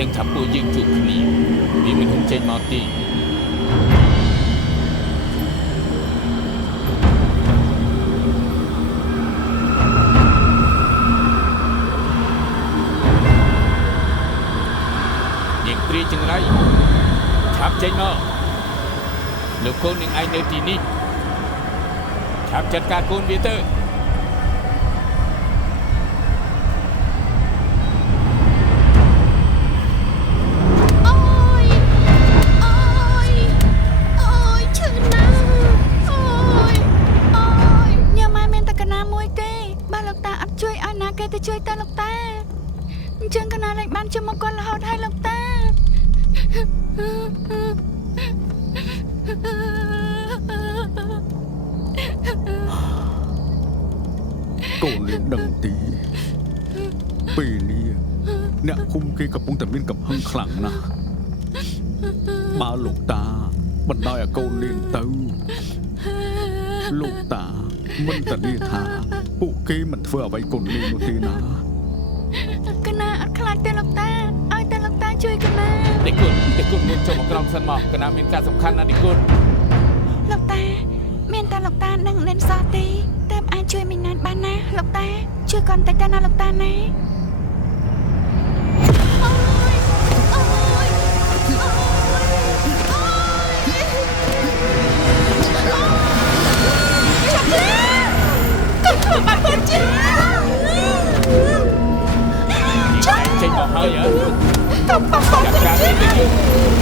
ដឹងថាពួកយើងជួបគ្នាវាមិនហ៊ានចេញមកទេនាងព្រាយចង្រៃឆាប់ចេញមកលោកកូននឹងឯងនៅទីនេះឆាប់ចាត់ការកូនវាទៅទៅជួយតាលោកតាអញ្ចឹងកណាលេងបានជិះមកគាត់រហូតហើយលោកតាកូនលេងដឹងទីពេលនេះអ្នកឃុំគេកំពុងតែមានកំហឹងខ្លាំងណាស់បើលោកតាបណ្ដោយឲ្យកូនលេងទៅលោកតាមិនតានីថាពួកគេមិនធ្វើអ្វីកូនលេងនោះទេណាកណាអត់ខ្លាចទេលោកតាឲ្យតែលោកតាជួយកណាដេគុណមានចូលមកក្រោមសិនមកកណាមានការសំខាន់ណាស់ដេគុណលោកតាមានតែលោកតានឹងលេនសោះទេតែអាចជួយមីណានបានណាលោកតាជួយគាត់តែណាលោកតាណាbạn con chứចេញមកហើយហ៎កំប៉ាក់បងទៅ